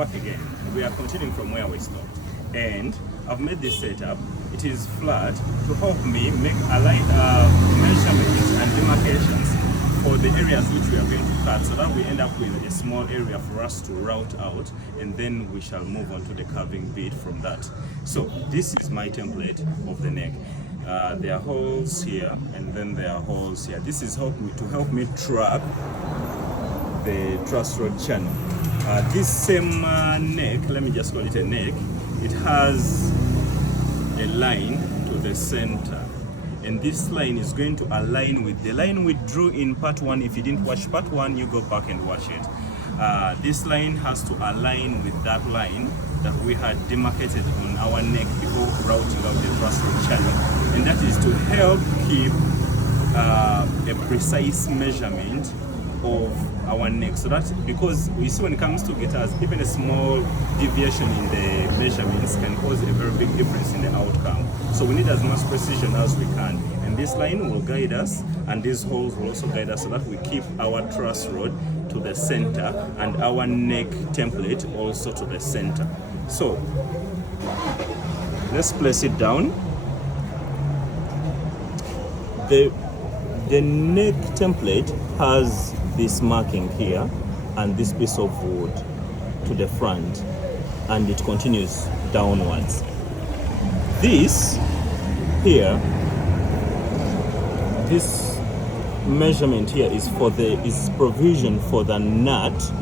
back again. We are continuing from where we stopped. And I've made this setup. It is flat to help me make measurements and demarcations for the areas which we are going to cut, so that we end up with a small area for us to route out, and then we shall move on to the carving bit from that. So this is my template of the neck. There are holes here, and then there are holes here. This is to help me track the truss rod channel. This same neck, let me just call it a neck, it has a line to the center, and this line is going to align with the line we drew in part 1. If you didn't watch part 1, you go back and watch it. This line has to align with that line that we had demarcated on our neck before routing out the truss rod channel, and that is to help keep a precise measurement of our neck, so that, because we see when it comes to guitars, even a small deviation in the measurements can cause a very big difference in the outcome. So we need as much precision as we can, and this line will guide us, and these holes will also guide us, so that we keep our truss rod to the center and our neck template also to the center. So let's place it down. The neck template has this marking here and this piece of wood to the front, and it continues downwards. This here, this measurement here is provision for the nut.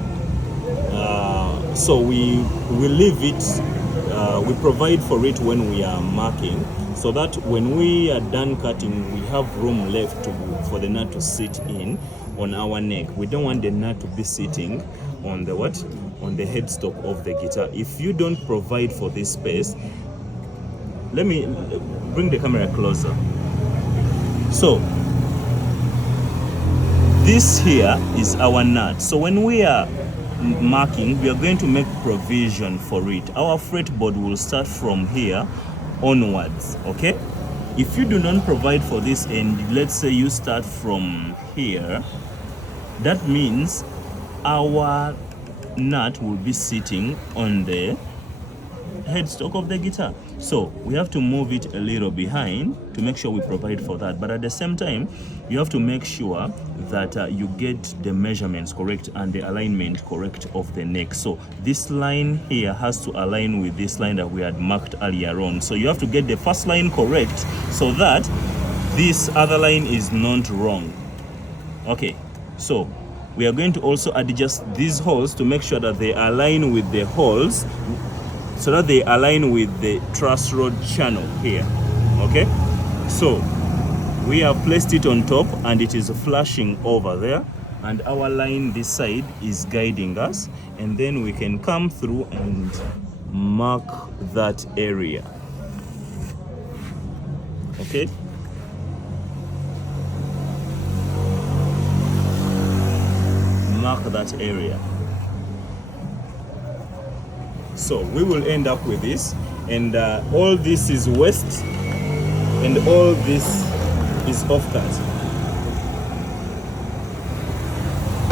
So we leave it, we provide for it when we are marking, so that when we are done cutting, we have room left for the nut to sit in on our neck. We don't want the nut to be sitting on the on the headstock of the guitar. If you don't provide for this space, let me bring the camera closer. So this here is our nut. So when we are marking, we are going to make provision for it. Our fretboard will start from here onwards, okay? If you do not provide for this, and let's say you start from here, that means our nut will be sitting on the headstock of the guitar. So we have to move it a little behind to make sure we provide for that. But at the same time, you have to make sure that you get the measurements correct and the alignment correct of the neck. So this line here has to align with this line that we had marked earlier on. So you have to get the first line correct so that this other line is not wrong. Okay, so we are going to also adjust these holes to make sure that they align with the holes, so that they align with the truss rod channel here. Okay, so we have placed it on top and it is flashing over there, and our line this side is guiding us, and then we can come through and mark that area. Okay, mark that area. So we will end up with this, and all this is west and all this is offcut.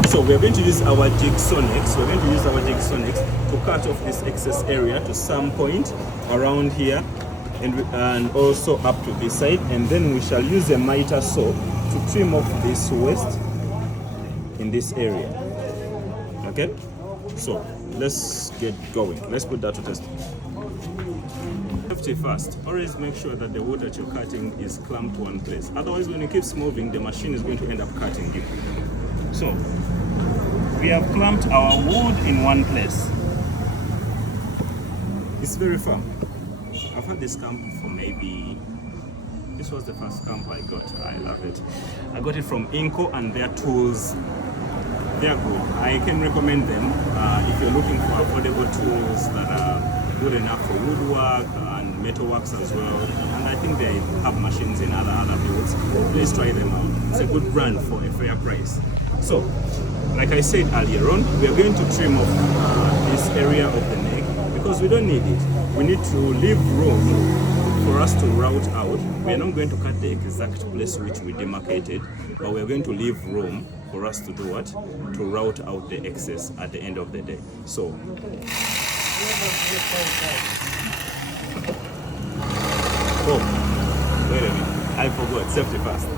So we're going to use our jigsaw next. We're going to use our jigsaw next to cut off this excess area to some point around here, and also up to this side, and then we shall use a miter saw to trim off this west in this area. Okay, so let's get going. Let's put that to test. Safety first. Always make sure that the wood that you're cutting is clamped to one place. Otherwise, when it keeps moving, the machine is going to end up cutting you. So we have clamped our wood in one place. It's very firm. I've had this clamp for maybe, this was the first clamp I got. I love it. I got it from Inco, and their tools, they are good. I can recommend them if you're looking for affordable tools that are good enough for woodwork and metalworks as well. And I think they have machines in other fields. Please try them out. It's a good brand for a fair price. So, like I said earlier on, we are going to trim off this area of the neck because we don't need it. We need to leave room for us to route out, we are not going to cut the exact place which we demarcated, but we are going to leave room for us to do what? To route out the excess at the end of the day. So, oh, wait a minute, I forgot, safety first.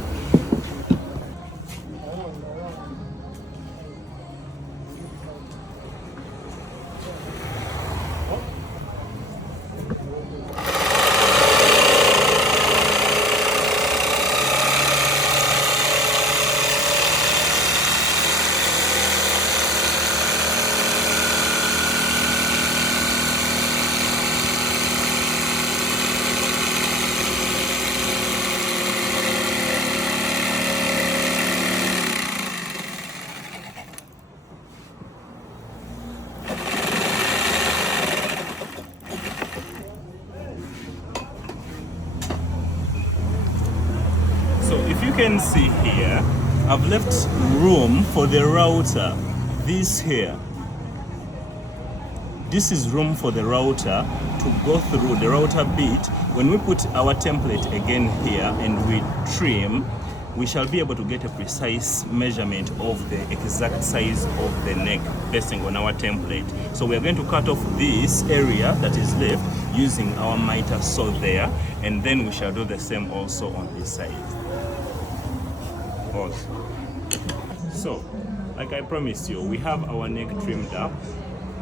If you can see here, I've left room for the router. This here, this is room for the router to go through the router bit. When we put our template again here and we trim, we shall be able to get a precise measurement of the exact size of the neck based on our template. So we are going to cut off this area that is left using our miter saw there, and then we shall do the same also on this side. So, like I promised you, we have our neck trimmed up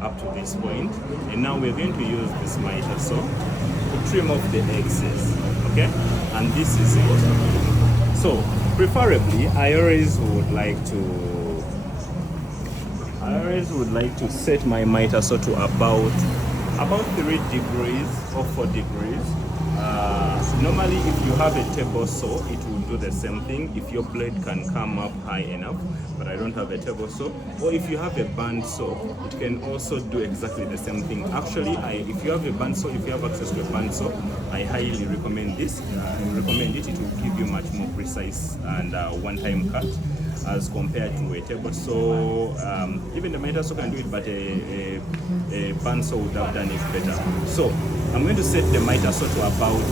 to this point, and now we're going to use this miter saw to trim off the excess, okay? And this is it. So, preferably, I always would like to set my miter saw to about 3 degrees or 4 degrees. Normally, if you have a table saw, it will do the same thing if your blade can come up high enough, but I don't have a table saw. Or if you have a band saw, it can also do exactly the same thing. Actually, if you have a band saw, if you have access to a band saw, I highly recommend this. It will give you much more precise and one-time cut as compared to a table saw. Even the miter saw can do it, but a band saw would have done it better. So I'm going to set the miter saw to about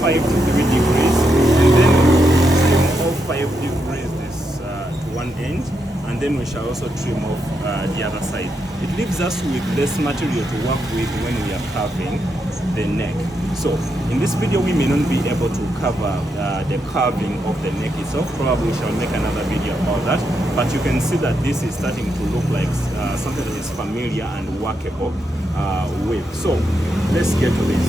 5 to 3 degrees, and then trim off 5 degrees this to one end, and then we shall also trim off the other side. It leaves us with less material to work with when we are carving the neck. So in this video we may not be able to cover the carving of the neck itself. Probably we shall make another video about that, but you can see that this is starting to look like something that is familiar and workable with. So let's get to this.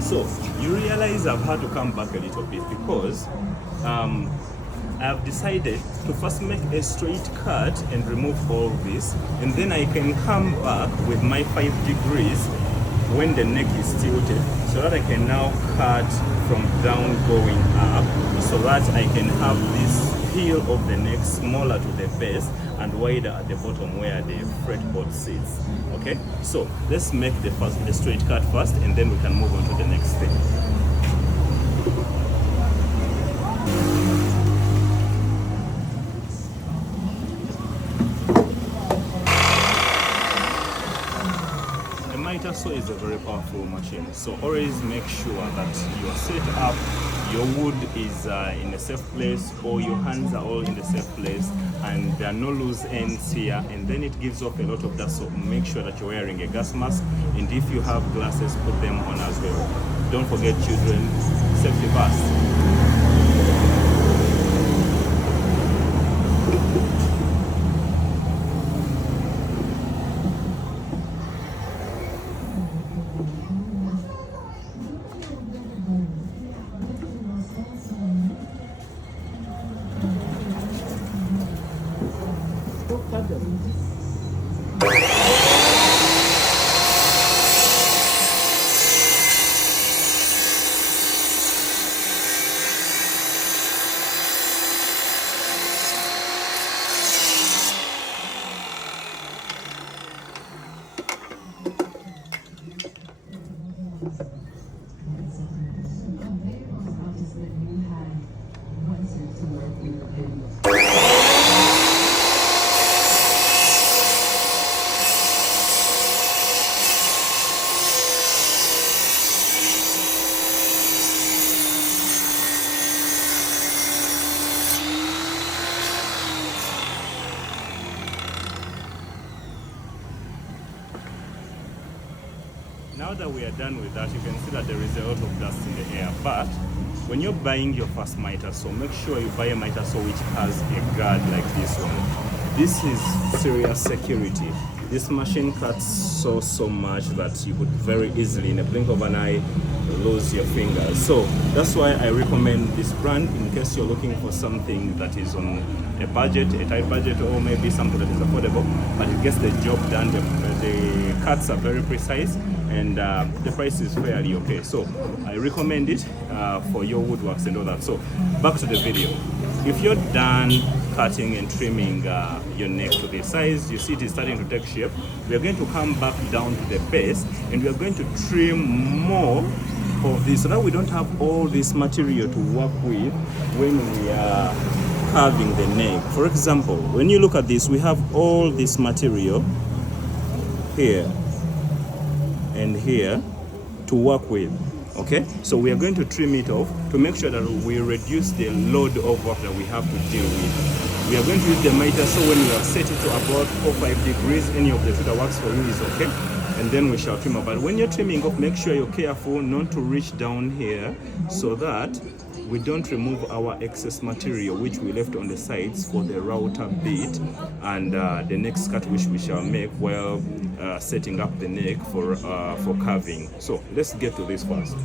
So you realize I've had to come back a little bit because I've decided to first make a straight cut and remove all this, and then I can come back with my 5 degrees when the neck is tilted, so that I can now cut from down going up, so that I can have this heel of the neck smaller to the base and wider at the bottom where the fretboard sits. Okay, so let's make the straight cut first, and then we can move on to the next thing. The miter saw is a very powerful machine, so always make sure that your setup, your wood is in a safe place, or your hands are all in the safe place, and there are no loose ends here, and then it gives off a lot of dust. So make sure that you're wearing a gas mask, and if you have glasses, put them on as well. Don't forget, children, safety first. Now that we are done with that, you can see that there is a lot of dust in the air. But when you're buying your first miter saw, make sure you buy a miter saw which has a guard like this one. This is serious security. This machine cuts so much that you could very easily, in a blink of an eye, lose your fingers. So that's why I recommend this brand in case you're looking for something that is on a budget, a tight budget, or maybe something that is affordable, but it gets the job done. The cuts are very precise, and the price is fairly okay. So I recommend it for your woodworks and all that. So back to the video. If you're done cutting and trimming your neck to this size, you see it is starting to take shape. We are going to come back down to the base, and we are going to trim more of this so that we don't have all this material to work with when we are carving the neck. For example, when you look at this, we have all this material here and here to work with. Okay, so we are going to trim it off to make sure that we reduce the load of work that we have to deal with. We are going to use the miter, so when we have set it to about 4-5 degrees, any of the two that works for you is okay, and then we shall trim off. But when you're trimming off, make sure you're careful not to reach down here so that we don't remove our excess material which we left on the sides for the router bit and the next cut which we shall make while setting up the neck for carving. So let's get to this first.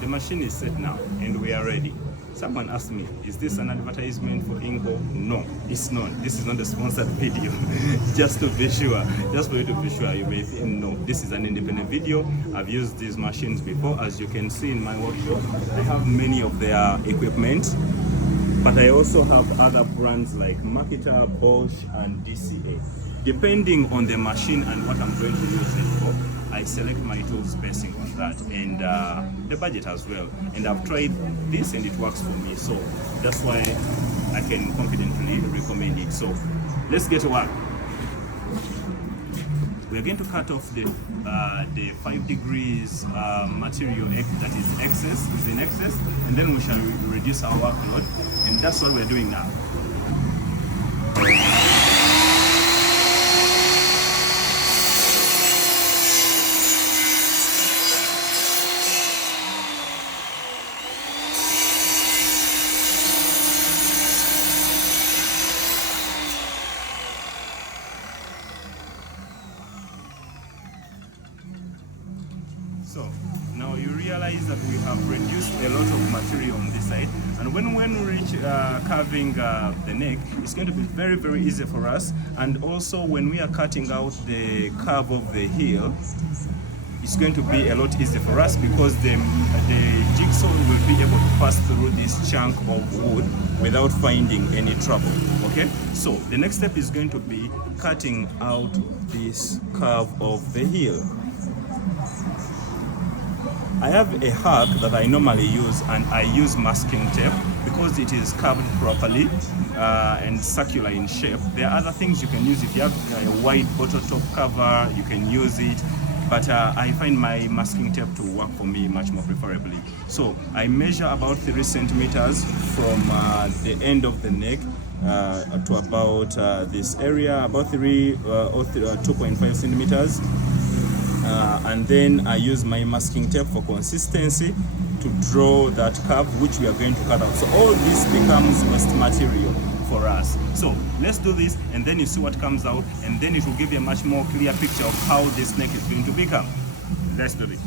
The machine is set now and we are ready. Someone asked me, is this an advertisement for Inco? No, it's not. This is not a sponsored video. Just to be sure, just for you to be sure, you may think, no, this is an independent video. I've used these machines before. As you can see in my workshop, I have many of their equipment, but I also have other brands like Makita, Bosch, and DCA. Depending on the machine and what I'm going to use it for, I select my tools based on that and the budget as well. And I've tried this and it works for me, so that's why I can confidently recommend it. So let's get to work. We're going to cut off the 5 degrees material that is in excess, and then we shall reduce our workload, and that's what we're doing now. So now you realize that we have reduced a lot of material on this side, and when we reach carving the neck, it's going to be very easy for us. And also when we are cutting out the curve of the heel, it's going to be a lot easier for us because the jigsaw will be able to pass through this chunk of wood without finding any trouble. Okay, so the next step is going to be cutting out this curve of the heel. I have a hack that I normally use, and I use masking tape because it is carved properly and circular in shape. There are other things you can use. If you have a wide bottle top cover, you can use it, but I find my masking tape to work for me much more preferably. So I measure about 3 centimeters from the end of the neck to about this area, about 2.5 centimeters. And then I use my masking tape for consistency to draw that curve which we are going to cut out. So all this becomes waste material for us. So let's do this, and then you see what comes out, and then it will give you a much more clear picture of how this neck is going to become. Let's do it.